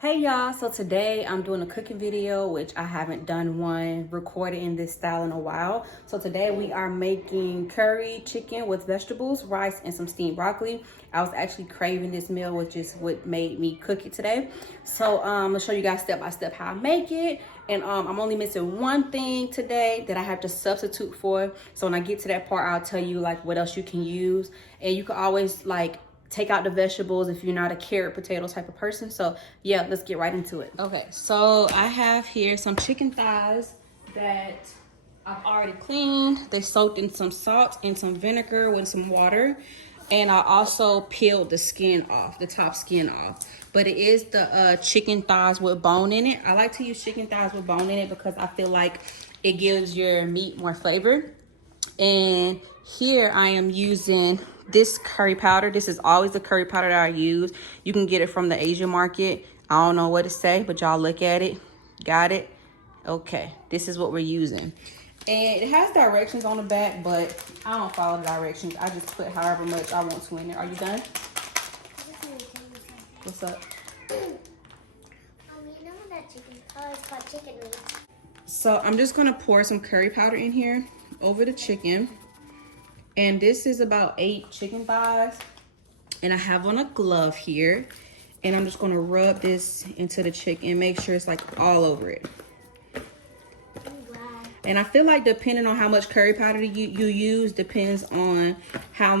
Hey y'all, so today I'm doing a cooking video, which I haven't done one recorded in this style in a while. So today we are making curry chicken with vegetables, rice, and some steamed broccoli. I was actually craving this meal, which is what made me cook it today. So I'm gonna show you guys step by step how I make it. And I'm only missing one thing today that I have to substitute for. So when I get to that part, I'll tell you like what else you can use. And you can always like take out the vegetables if you're not a carrot potato type of person. So yeah, let's get right into it. Okay, so I have here some chicken thighs that I've already cleaned. They soaked in some salt and some vinegar with some water. And I also peeled the skin off, the top skin off. But it is the chicken thighs with bone in it. I like to use chicken thighs with bone in it because I feel like it gives your meat more flavor. And here I am using this curry powder. This is always the curry powder that I use. You can get it from the Asian market. I don't know what to say, but y'all look at it. Got it? Okay, this is what we're using. And it has directions on the back, but I don't follow the directions. I just put however much I want to in there. Are you done? What's up? You know that chicken? Oh, it's called chicken meat. So I'm just gonna pour some curry powder in here over the chicken. And this is about 8 chicken thighs. And I have on a glove here. And I'm just gonna rub this into the chicken, make sure it's like all over it. Wow. And I feel like depending on how much curry powder you use depends on how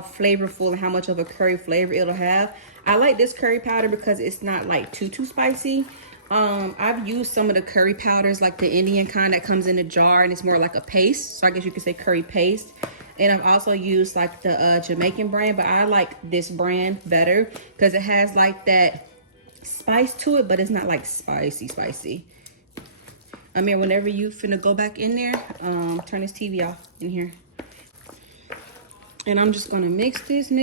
flavorful and how much of a curry flavor it'll have. I like this curry powder because it's not like too spicy. I've used some of the curry powders like the Indian kind that comes in a jar and it's more like a paste. So I guess you could say curry paste. And I've also used like the Jamaican brand, but I like this brand better because it has like that spice to it, but it's not like spicy. Amir, whenever you finna go back in there, turn this TV off in here. And I'm just gonna mix this. And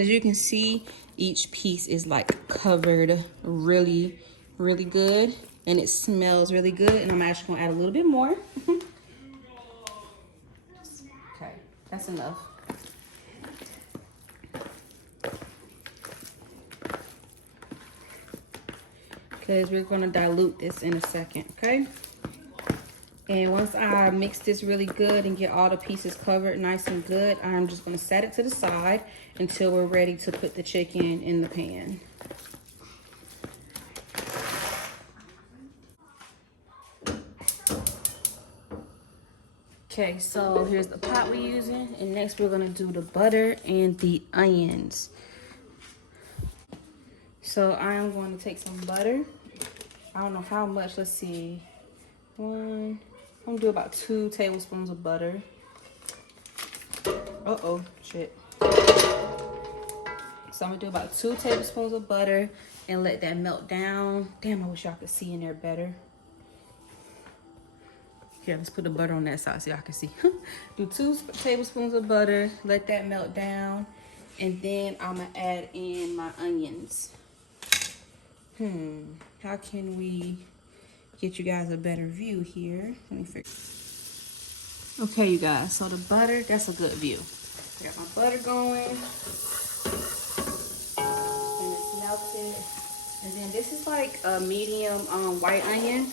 as you can see, each piece is like covered really good. And it smells really good. And I'm actually gonna add a little bit more. Okay, that's enough. Because we're gonna dilute this in a second, okay? And once I mix this really good and get all the pieces covered nice and good, I'm just gonna set it to the side until we're ready to put the chicken in the pan. Okay, so here's the pot we're using. And next we're gonna do the butter and the onions. So I am going to take some butter. I don't know how much, let's see. I'm gonna do about 2 tablespoons of butter. Uh-oh, shit. So I'm gonna do about 2 tablespoons of butter and let that melt down. Damn, I wish y'all could see in there better. Here, let's put the butter on that side so y'all can see. Do 2 tablespoons of butter, let that melt down, and then I'm gonna add in my onions. How can we get you guys a better view here? Let me figure. Okay, you guys, so the butter, that's a good view. I got my butter going, and it's melted. And then this is like a medium white onion,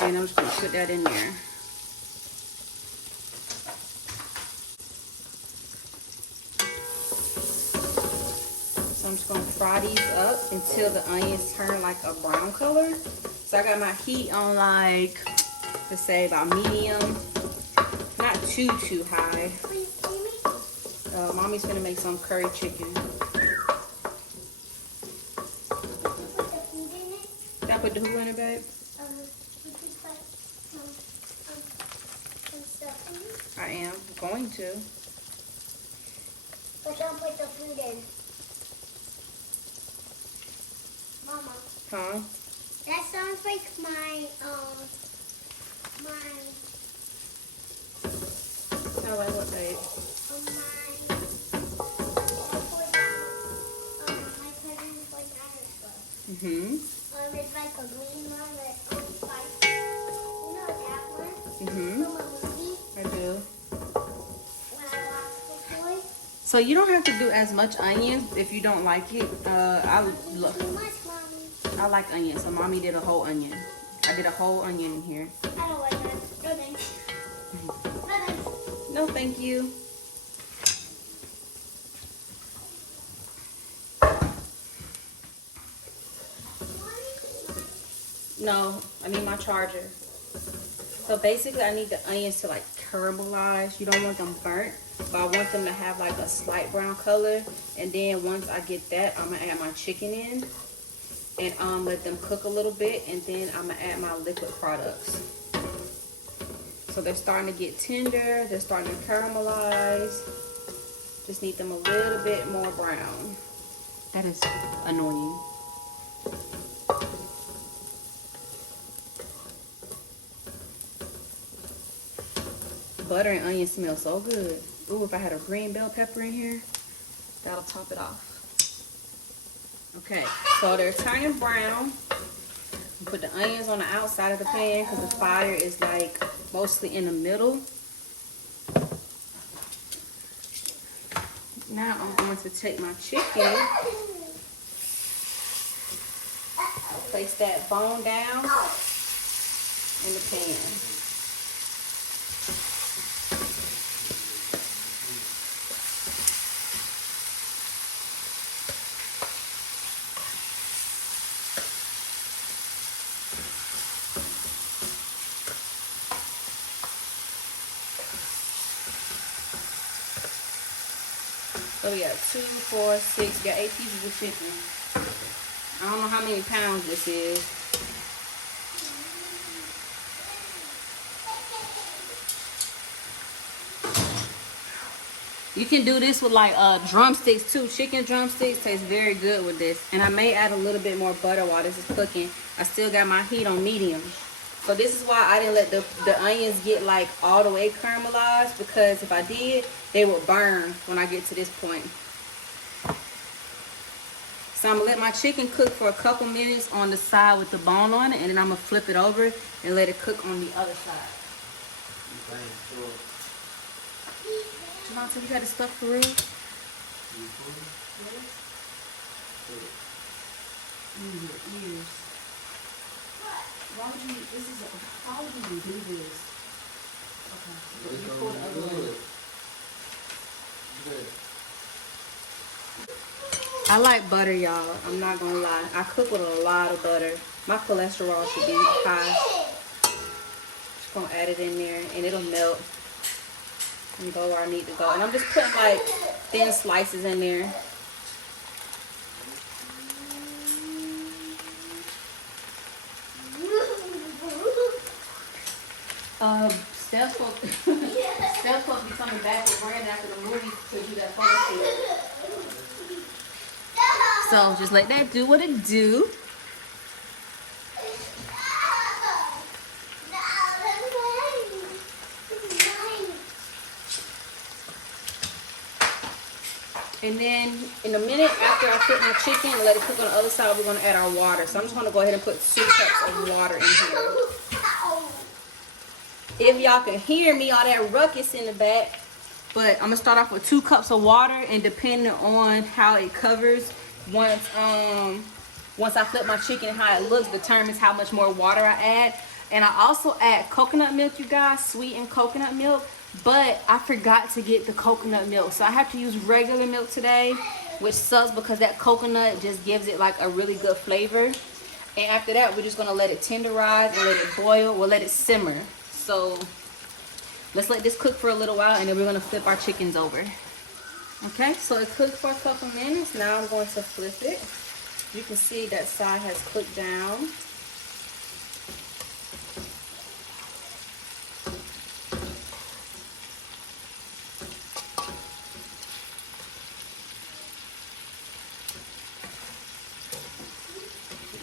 and I'm just gonna put that in there. So I'm just gonna fry these up until the onions turn like a brown color. So I got my heat on like, let's say about medium, not too high. Mommy's gonna make some curry chicken. Did I put the who in it, babe? I am going to. But don't put the food in. Mama. Huh? That sounds like my. I like what, babe? My cousin's like dinosaur. It's like a green one that spicy. You know that one? From a movie? I do. When I watched before? So you don't have to do as much onions if you don't like it. I would love. Too much, Mommy. I like onions, so mommy did a whole onion. I did a whole onion in here. I don't like that. No thanks. No thanks. No, thank you. No, I need my charger. So basically, I need the onions to like caramelize. You don't want them burnt, but I want them to have like a slight brown color. And then once I get that, I'm gonna add my chicken in and let them cook a little bit. And then I'm gonna add my liquid products. So they're starting to get tender. They're starting to caramelize. Just need them a little bit more brown. That is annoying. Butter and onion smell so good. Ooh, if I had a green bell pepper in here, that'll top it off. Okay, so they're turning brown. Put the onions on the outside of the pan because the fire is like mostly in the middle. Now I'm going to take my chicken, place that bone down in the pan. So we got 2, 4, 6, we got 8 pieces of chicken. I don't know how many pounds this is. You can do this with like drumsticks too. Chicken drumsticks taste very good with this. And I may add a little bit more butter while this is cooking. I still got my heat on medium. So this is why I didn't let the onions get like all the way caramelized, because if I did, they would burn when I get to this point. So I'm gonna let my chicken cook for a couple minutes on the side with the bone on it, and then I'm gonna flip it over and let it cook on the other side. Javante, you got the stuff for real? Your ears. Why would you, how would you do this? Okay, you pull the other way. I like butter, y'all. I'm not gonna lie. I cook with a lot of butter. My cholesterol should be high. Just gonna add it in there and it'll melt and go where I need to go. And I'm just putting like thin slices in there. Steph will be coming back with Brandon after the movie to do that photo shoot. So just let that do what it do. And then in a minute after I flip my chicken and let it cook on the other side, we're gonna add our water. So I'm just gonna go ahead and put 2 cups of water in here. If y'all can hear me, all that ruckus in the back. But I'm gonna start off with 2 cups of water, and depending on how it covers, once I flip my chicken, how it looks determines how much more water I add. And I also add coconut milk, you guys, sweetened coconut milk. But I forgot to get the coconut milk, so I have to use regular milk today, which sucks because that coconut just gives it like a really good flavor. And after that, we're just gonna let it tenderize and let it boil. We'll let it simmer. So let's let this cook for a little while, and then we're gonna flip our chickens over. Okay, so it cooked for a couple minutes. Now I'm going to flip it. You can see that side has cooked down.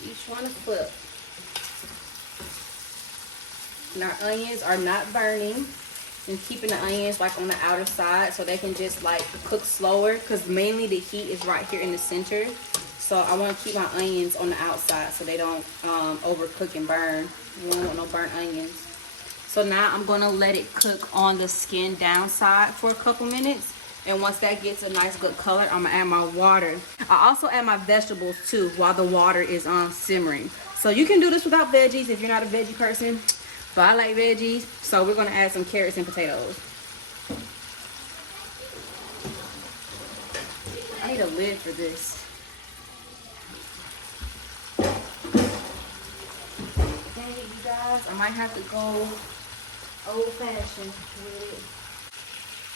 Each one to flip. And our onions are not burning. And keeping the onions like on the outer side so they can just like cook slower, because mainly the heat is right here in the center. So I want to keep my onions on the outside so they don't overcook and burn. We don't want no burnt onions. So now I'm going to let it cook on the skin down side for a couple minutes. And once that gets a nice good color, I'm gonna add my water. I also add my vegetables too while the water is simmering. So you can do this without veggies if you're not a veggie person, but I like veggies. So we're gonna add some carrots and potatoes. I need a lid for this. Dang it, you guys, I might have to go old-fashioned with it.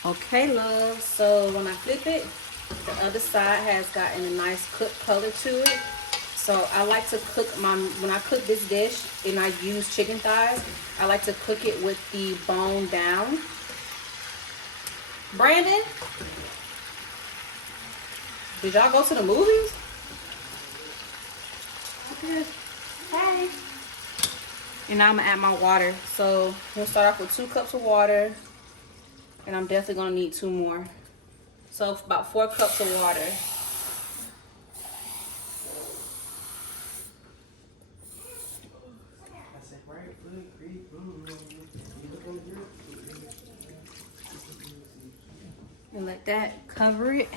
Okay, love, so when I flip it, the other side has gotten a nice cooked color to it. So I like to cook when I cook this dish and I use chicken thighs, I like to cook it with the bone down. Brandon, did y'all go to the movies? Okay. Hey. And now I'm gonna add my water. So we'll start off with 2 cups of water. And I'm definitely gonna need 2 more. So about 4 cups of water. And let that cover it.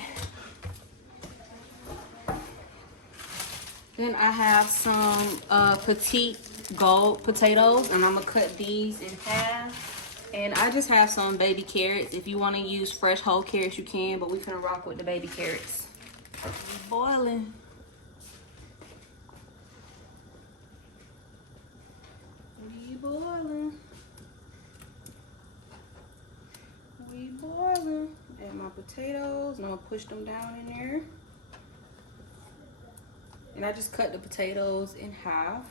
Then I have some petite gold potatoes, and I'm gonna cut these in half. And I just have some baby carrots. If you want to use fresh whole carrots, you can, but we're gonna rock with the baby carrots. It's boiling. We boiling. We boiling. Add my potatoes, and I'm gonna push them down in there. And I just cut the potatoes in half.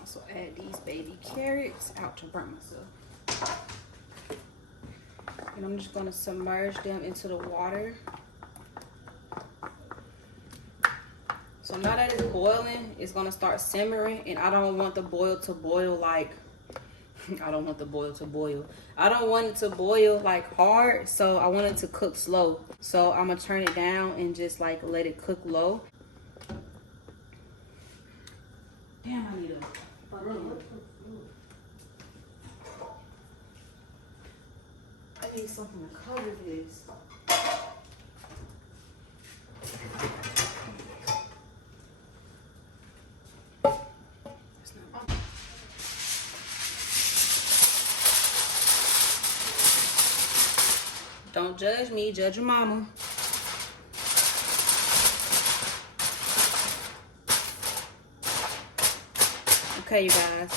Also add these baby carrots out to burn myself. And I'm just gonna submerge them into the water. So now that it's boiling, it's gonna start simmering, and I don't want the boil to boil like, I don't want it to boil like hard, so I want it to cook slow. So I'm gonna turn it down and just like let it cook low. Damn, I need a bucket. I need something to cover this. Don't judge me, judge your mama. Okay, you guys,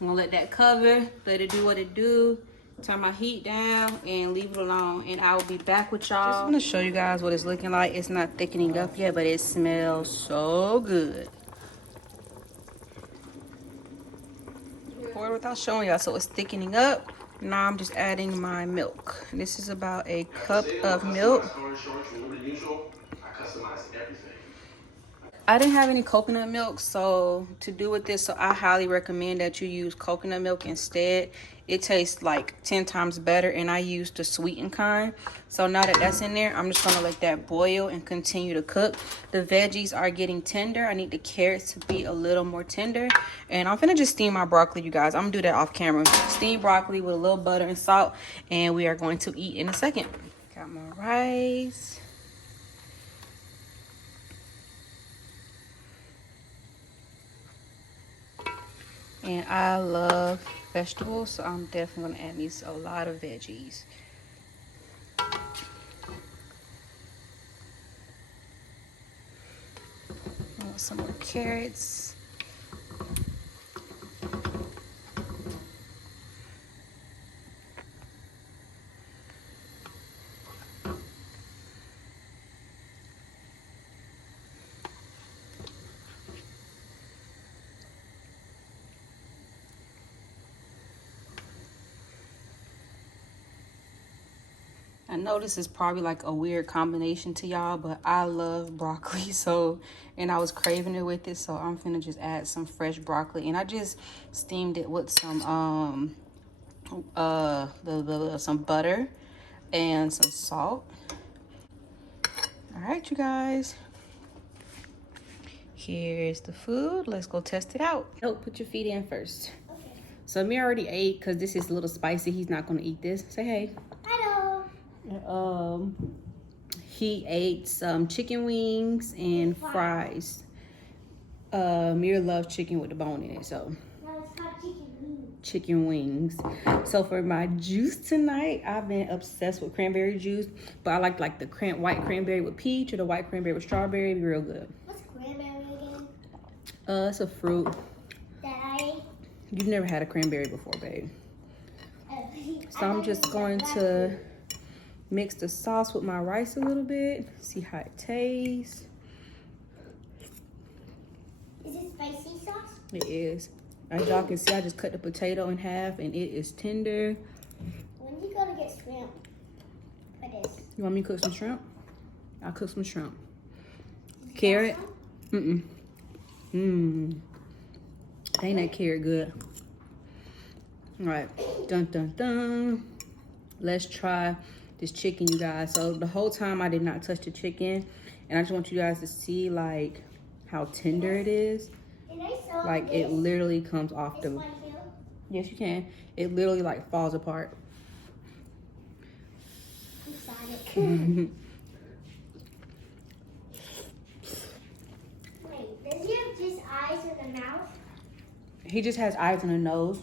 I'm gonna let that cover, let it do what it do. Turn my heat down and leave it alone, and I will be back with y'all. Just gonna show you guys what it's looking like. It's not thickening up yet, but it smells so good. Pour it without showing y'all, so it's thickening up. Now I'm just adding my milk. This is about a cup of milk. I didn't have any coconut milk, so to do with this, so I highly recommend that you use coconut milk instead. It tastes like 10 times better, and I used the sweetened kind. So now that that's in there, I'm just gonna let that boil and continue to cook. The veggies are getting tender. I need the carrots to be a little more tender, and I'm gonna just steam my broccoli, you guys. I'm gonna do that off camera. Steam broccoli with a little butter and salt, and we are going to eat in a second. Got my rice. And I love vegetables, so I'm definitely gonna add me a lot of veggies. Some more carrots. I know this is probably like a weird combination to y'all, but I love broccoli, so, and I was craving it with it, so I'm finna just add some fresh broccoli, and I just steamed it with some some butter. and some salt. All right, you guys. Here's the food. Let's go test it out. Oh, put your feet in first. Okay. So Amir already ate because this is a little spicy. He's not gonna eat this. Say hey. Hello. He ate some chicken wings and fries. Amir loves chicken with the bone in it, so. Now it's called Chicken wings. So for my juice tonight, I've been obsessed with cranberry juice, but I like the white cranberry with peach or the white cranberry with strawberry. It'd be real good. What's cranberry again? It's a fruit. That I You've never had a cranberry before, babe. ate? So I'm just going to mix the sauce with my rice a little bit, see how it tastes. Is it spicy sauce? It is. As y'all can see, I just cut the potato in half and it is tender. When you gonna get shrimp for this? You want me to cook some shrimp? I'll cook some shrimp. Carrot? Mm-mm. Ain't that carrot good? All right, dun dun dun. Let's try this chicken, you guys. So the whole time I did not touch the chicken, and I just want you guys to see like how tender it is. Like it literally comes off the. Yes, you can. It literally like falls apart. Wait, does he have just eyes in the mouth? He just has eyes and a nose.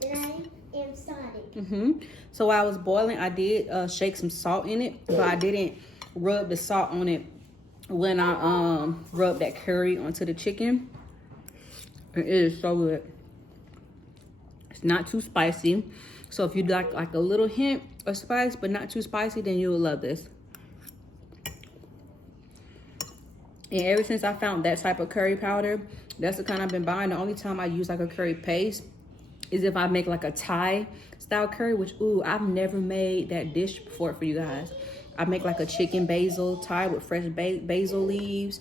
Then I am Sonic. So while I was boiling, I did shake some salt in it, but I didn't rub the salt on it when I rubbed that curry onto the chicken. It is so good. It's not too spicy. So if you like a little hint of spice, but not too spicy, then you will love this. And ever since I found that type of curry powder, that's the kind I've been buying. The only time I use like a curry paste is if I make like a Thai style curry, which, ooh, I've never made that dish before for you guys. I make like a chicken basil Thai with fresh basil leaves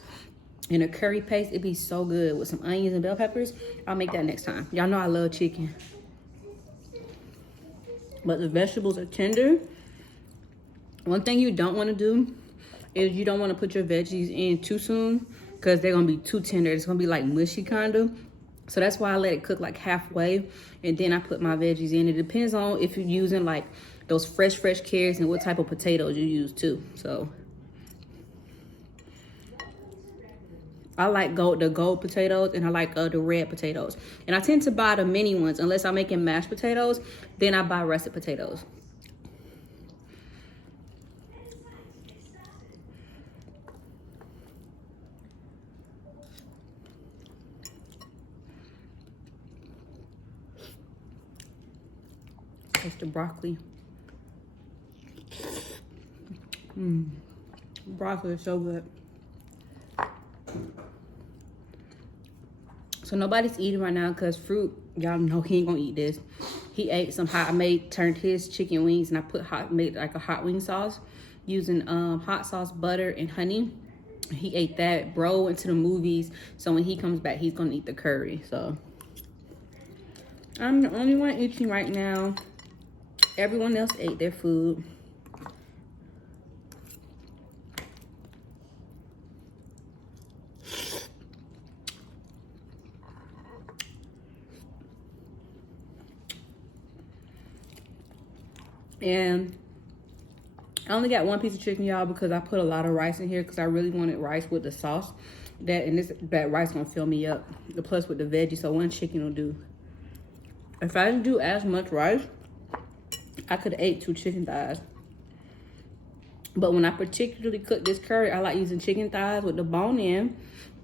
and a curry paste. It'd be so good with some onions and bell peppers. I'll make that next time. Y'all know I love chicken. But the vegetables are tender. One thing you don't want to do is you don't want to put your veggies in too soon because they're going to be too tender. It's going to be like mushy kind of. So that's why I let it cook like halfway and then I put my veggies in. It depends on if you're using like those fresh carrots and what type of potatoes you use too. So I like the gold potatoes and I like the red potatoes. And I tend to buy the mini ones unless I'm making mashed potatoes. Then I buy russet potatoes. Taste the broccoli. Broccoli is so good. So nobody's eating right now because Fruit, y'all know he ain't gonna eat this. He ate some turned his chicken wings and I made like a hot wing sauce using hot sauce, butter, and honey. He ate that. Bro went to the movies, so when he comes back, he's gonna eat the curry. So I'm the only one eating right now. Everyone else ate their food. And I only got one piece of chicken, y'all, because I put a lot of rice in here because I really wanted rice with the sauce. That rice gonna fill me up. The plus with the veggie, so one chicken will do. If I didn't do as much rice, I could have ate 2 chicken thighs. But when I particularly cook this curry, I like using chicken thighs with the bone in.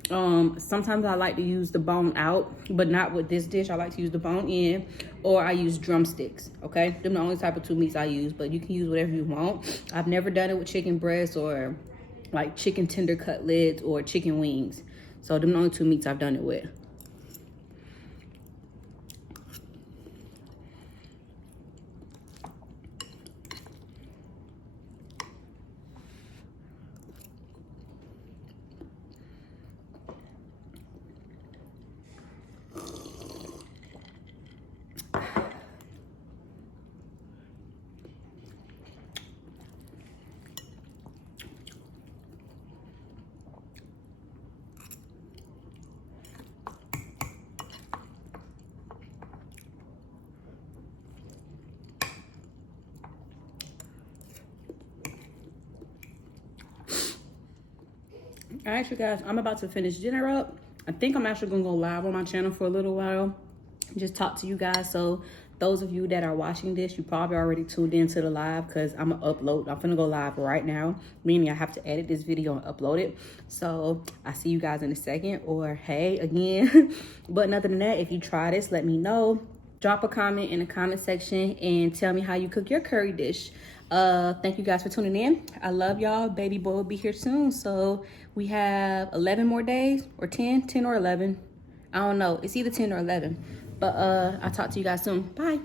Sometimes I like to use the bone out, but not with this dish. I like to use the bone in, or I use drumsticks, okay? Them the only type of 2 meats I use, but you can use whatever you want. I've never done it with chicken breasts or like chicken tender cutlets or chicken wings. So them the only 2 meats I've done it with. All right, you guys, I'm about to finish dinner up. I think I'm actually gonna go live on my channel for a little while, just talk to you guys. So those of you that are watching this, you probably already tuned into the live because I'm gonna go live right now, meaning I have to edit this video and upload it. So I see you guys in a second, or hey again. But other than that, if you try this, let me know. Drop a comment in the comment section and tell me how you cook your curry dish. Thank you guys for tuning in. I love y'all. Baby boy will be here soon. So we have 11 more days, or 10 or 11. I don't know. It's either 10 or 11. But I'll talk to you guys soon. Bye.